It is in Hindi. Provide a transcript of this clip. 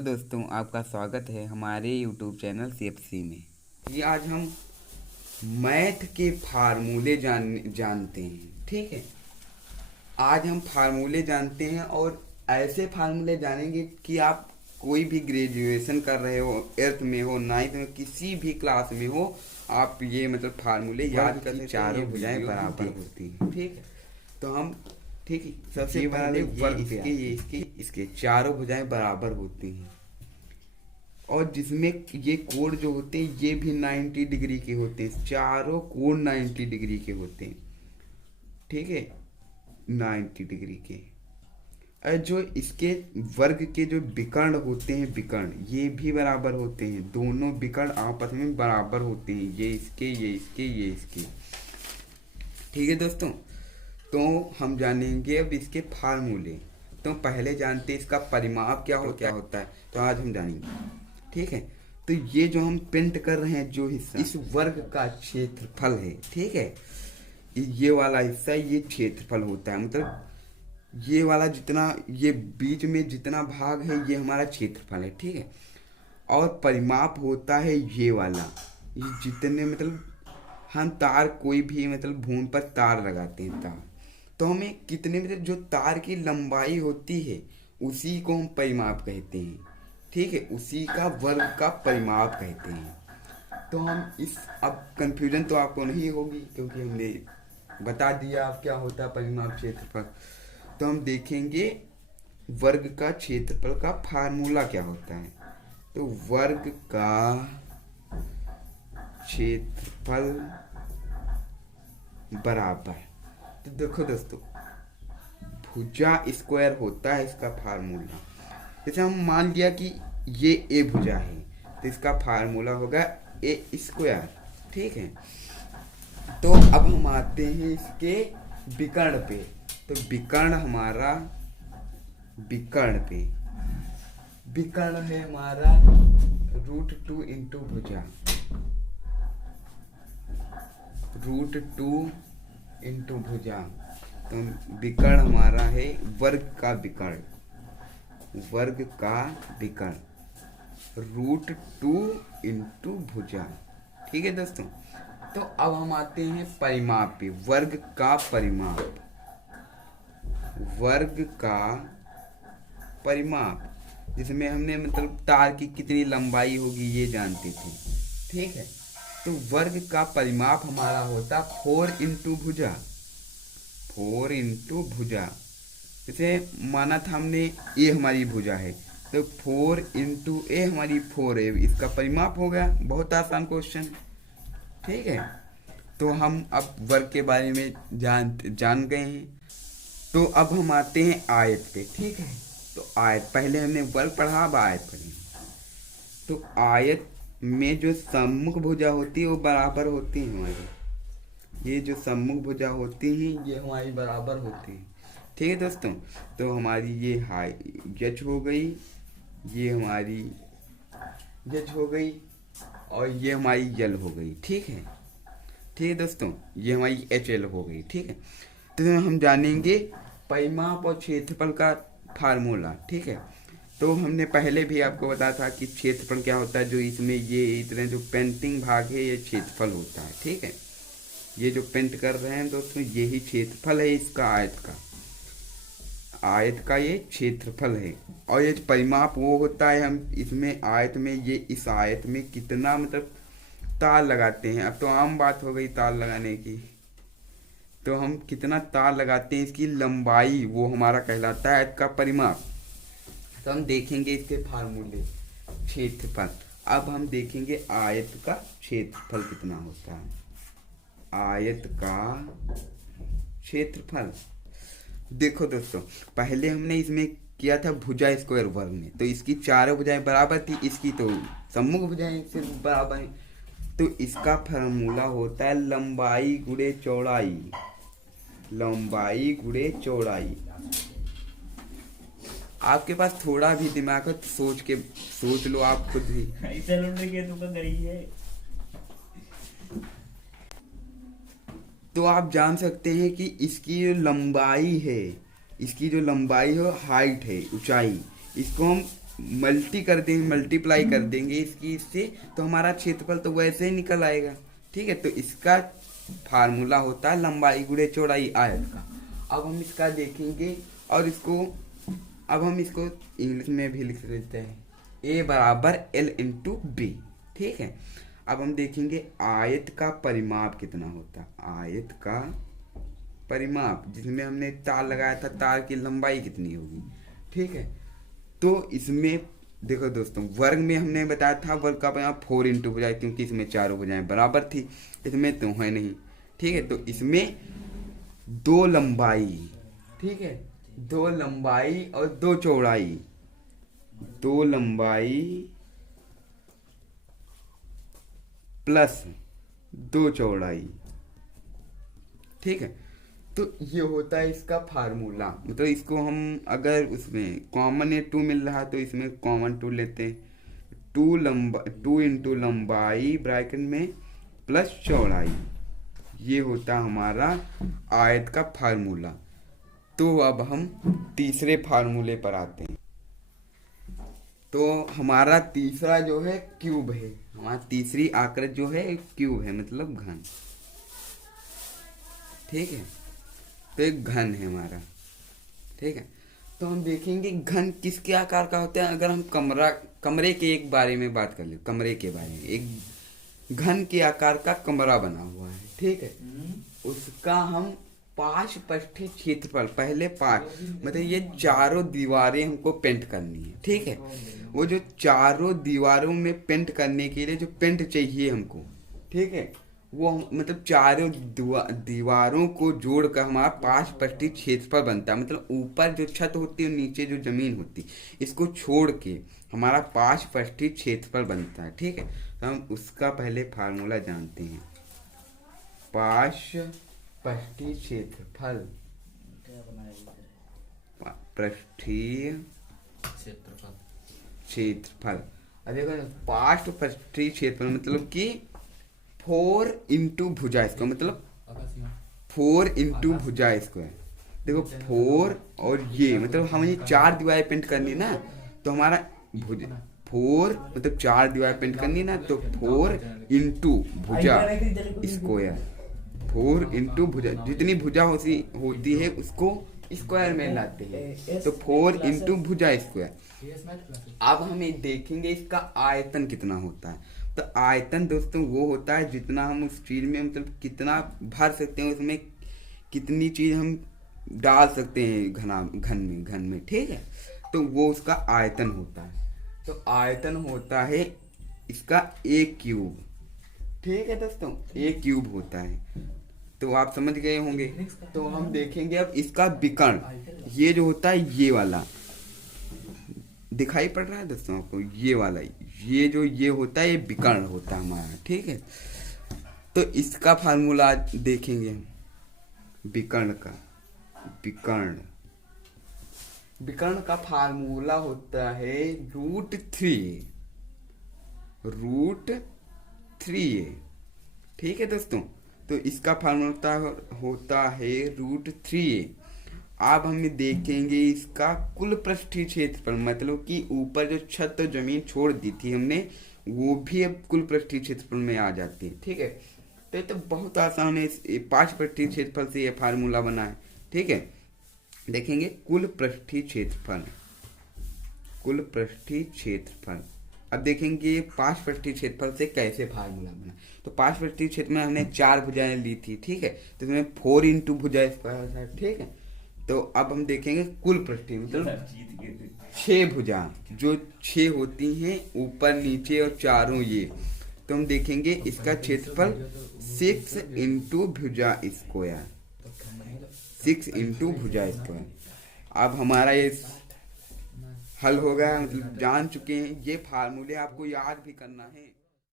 हेलो दोस्तों, आपका स्वागत है हमारे यूट्यूब चैनल सीएफसी में। ये आज हम मैथ के फार्मूले जानते हैं। ठीक है, आज हम फार्मूले जानते हैं और ऐसे फार्मूले जानेंगे कि आप कोई भी ग्रेजुएशन कर रहे हो, 8th में हो, 9th में, किसी भी क्लास में हो, आप ये फार्मूले याद कर सकते हैं। चारों भुजाएं बराबर होती हैं। ठीक है, तो हम ठीक है, सबसे पहले इसके चारों भुजाएं बराबर होती हैं और जिसमें ये कोण जो होते हैं ये भी 90 डिग्री के होते हैं। चारों कोण 90 डिग्री के होते हैं। ठीक है, 90 डिग्री के। और जो इसके वर्ग के जो विकर्ण होते हैं, विकर्ण ये भी बराबर होते हैं। दोनों विकर्ण आपस में बराबर होते हैं, ये इसके, ये इसके, ये इसके। ठीक है दोस्तों, तो हम जानेंगे अब इसके फार्मूले। तो पहले जानते हैं इसका परिमाप क्या होता है, तो आज हम जानेंगे। ठीक है, तो ये जो हम प्रिंट कर रहे हैं जो हिस्सा, इस वर्ग का क्षेत्रफल है। ठीक है, ये वाला हिस्सा ये क्षेत्रफल होता है। ये वाला जितना, ये बीच में जितना भाग है ये हमारा क्षेत्रफल है। ठीक है, और परिमाप होता है ये वाला, ये जितने हम तार कोई भी भूमि पर तार लगाते हैं तार, तो हमें कितने जो तार की लंबाई होती है उसी को हम परिमाप कहते हैं। ठीक है, उसी का वर्ग का परिमाप कहते हैं। तो हम इस, अब कंफ्यूजन तो आपको नहीं होगी क्योंकि हमने बता दिया आप क्या होता है परिमाप, क्षेत्रफल। तो हम देखेंगे वर्ग का क्षेत्रफल का फार्मूला क्या होता है। तो वर्ग का क्षेत्रफल बराबर, तो देखो दोस्तों, भुजा स्क्वायर होता है इसका फार्मूला। जैसे हम मान लिया कि ये ए भुजा है तो इसका फार्मूला होगा ए स्क्वायर। ठीक है, तो अब हम आते हैं इसके विकर्ण पे। तो विकर्ण हमारा, विकर्ण है हमारा √2 इंटू भुजा, √2 इंटू भुजा। तो विकर्ण हमारा है वर्ग का विकर्ण, √2 इंटू भुजा। ठीक है दोस्तों, तो अब हम आते हैं परिमाप पे। वर्ग का परिमाप, जिसमें हमने तार की कितनी लंबाई होगी ये जानते थे। ठीक है, तो वर्ग का परिमाप हमारा होता 4 इंटू भुजा। जैसे माना था हमने ए हमारी भुजा है, तो 4 इंटू ए हमारी 4 है, इसका परिमाप हो गया। बहुत आसान क्वेश्चन। ठीक है, तो हम अब वर्ग के बारे में जान गए हैं। तो अब हम आते हैं आयत पे। ठीक है, तो आयत, पहले हमने वर्ग पढ़ा, अब आयत पढ़ेंगे। तो आयत में जो सम्मुख भुजा होती है वो बराबर होती है हमारी। ये जो सम्मुख भुजा होती हैं ये हमारी बराबर होती है। ठीक है दोस्तों, तो हमारी ये यच हो गई, ये हमारी यच हो गई और ये हमारी यल हो गई। ठीक है दोस्तों, ये हमारी HL हो गई। ठीक है, तो हम जानेंगे परिमाप और क्षेत्रफल का फार्मूला। ठीक है, तो हमने पहले भी आपको बताया था कि क्षेत्रफल क्या होता है। जो इसमें ये इतने जो पेंटिंग भाग है ये क्षेत्रफल होता है। ठीक है, ये जो पेंट कर रहे हैं दोस्तों यही क्षेत्रफल है इसका, आयत का ये क्षेत्रफल है। और ये परिमाप वो होता है, हम इसमें आयत में, ये इस आयत में कितना तार लगाते हैं। अब तो आम बात हो गई तार लगाने की, तो हम कितना तार लगाते हैं इसकी लंबाई, वो हमारा कहलाता है आयत का परिमाप। तो हम देखेंगे इसके फार्मूले। क्षेत्रफल, अब हम देखेंगे आयत का क्षेत्रफल कितना होता है। आयत का क्षेत्रफल, देखो दोस्तों, पहले हमने इसमें किया था भुजा स्क्वायर वर्ग में, तो इसकी चारों भुजाएं बराबर थी, इसकी तो सम्मुख भुजाएं से बराबर है। तो इसका फार्मूला होता है लंबाई गुणे चौड़ाई। आपके पास थोड़ा भी दिमाग है तो सोच लो आप खुद ही। तो आप जान सकते हैं कि इसकी जो लंबाई है, इसकी जो लंबाई है हाइट है, ऊंचाई, इसको हम मल्टी कर देंगे, मल्टीप्लाई कर देंगे इसकी इससे, तो हमारा क्षेत्रफल तो वैसे ही निकल आएगा। ठीक है, तो इसका फार्मूला होता है लंबाई गुणे चौड़ाई आयत का। अब हम इसका देखेंगे और इसको अब हम इसको इंग्लिश में भी लिख लेते हैं, A बराबर L इंटू बी। ठीक है, अब हम देखेंगे आयत का परिमाप कितना होता है। आयत का परिमाप जिसमें हमने तार लगाया था, तार की लंबाई कितनी होगी। ठीक है, तो इसमें देखो दोस्तों, वर्ग में हमने बताया था वर्ग का परिमाप 4 इंटू भुजाएं, क्योंकि इसमें चारों भुजाएं बराबर थी, इसमें तो है नहीं। ठीक है, तो इसमें 2 लंबाई, ठीक है, 2 लंबाई और 2 चौड़ाई, 2 लंबाई प्लस 2 चौड़ाई। ठीक है, तो ये होता है इसका फार्मूला। मतलब इसको हम अगर उसमें कॉमन या 2 मिल रहा है तो इसमें कॉमन 2 लेते हैं। 2 इंटू लंबाई ब्रैकेट में प्लस चौड़ाई, ये होता हमारा आयत का फार्मूला। तो अब हम तीसरे फार्मूले पर आते हैं। तो हमारा तीसरा जो है क्यूब है, हमारा तीसरी आकृति जो है एक क्यूब है, मतलब घन। ठीक है, तो एक घन है हमारा। ठीक है, तो हम देखेंगे घन किसके आकार का होता है। अगर हम कमरे के एक बारे में बात कर ले, कमरे के बारे में, एक घन के आकार का कमरा बना हुआ है। ठीक है, उसका हम 5 पृष्ठीय क्षेत्रफल, पहले 5 मतलब ये चारों दीवारें हमको पेंट करनी है। ठीक है, वो जो चारों दीवारों में पेंट करने के लिए जो पेंट चाहिए हमको, ठीक है, वो मतलब चारों दीवारों को जोड़कर हमारा 5 पृष्ठीय क्षेत्रफल बनता है। मतलब ऊपर जो छत होती है और नीचे जो जमीन होती है, इसको छोड़ के हमारा 5 पृष्ठीय क्षेत्रफल बनता है। ठीक है, तो हम उसका पहले फार्मूला जानते हैं। 5 पृष्ठीय क्षेत्रफल, पृष्ठीय क्षेत्रफल। अब देखो 5 पृष्ठीय क्षेत्रफल मतलब कि 4 इंटू भुजा स्क्वायर, मतलब 4 इंटू भुजा स्क्वायर। देखो 4 और ये मतलब हमें ये 4 दीवारें पेंट करनी ना, तो हमारा 4 मतलब 4 दीवारें पेंट करनी ना, तो 4 इंटू भुजा स्क्वायर, 4 इंटू भुजा, जितनी भुजा होती है उसको स्क्वायर में लाते हैं, तो 4 इंटू भुजा स्क्वायर। अब हमें देखेंगे इसका आयतन कितना होता है। तो आयतन दोस्तों वो होता है जितना हम उस चीज में मतलब कितना भर सकते हैं, उसमें कितनी चीज हम डाल सकते हैं घन में। ठीक है, तो वो उसका आयतन होता है। तो आयतन होता है इसका 1 क्यूब। ठीक है दोस्तों, 1 क्यूब होता है, तो आप समझ गए होंगे। तो हम देखेंगे अब इसका विकर्ण, ये जो होता है ये वाला दिखाई पड़ रहा है दोस्तों आपको, ये वाला, ये होता है, ये विकर्ण होता है हमारा। ठीक है, तो इसका फार्मूला देखेंगे विकर्ण का। विकर्ण का फार्मूला होता है √3a। ठीक है दोस्तों, तो इसका फार्मूला होता है √3a। अब हम देखेंगे इसका कुल पृष्ठीय क्षेत्रफल, मतलब कि ऊपर जो छत और जमीन छोड़ दी थी हमने, वो भी अब कुल पृष्ठीय क्षेत्रफल में आ जाती है। ठीक है, तो ये तो बहुत आसान है, 5 पृष्ठीय क्षेत्रफल से ये फार्मूला बना है। ठीक है, देखेंगे कुल पृष्ठीय क्षेत्रफल। अब देखेंगे 5 पृष्ठीय क्षेत्रफल से कैसे फार्मूला बना। तो 5 पृष्ठीय क्षेत्र में हमने 4 भुजाएं ली थी। ठीक है, तो इसमें 4 इंटू भुजा स्क्वायर था। ठीक है, तो अब हम देखेंगे कुल पृष्ठीय मतलब 6 भुजा जो 6 होती हैं ऊपर नीचे और चारों ये, तो हम देखेंगे इसका क्षेत्रफल 6 इंटू भुजा स्क्वायर, 6 इंटू भुजा स्क्वायर। अब हमारा ये हल हो गया, मतलब जान चुके हैं। ये फार्मूले आपको याद भी करना है।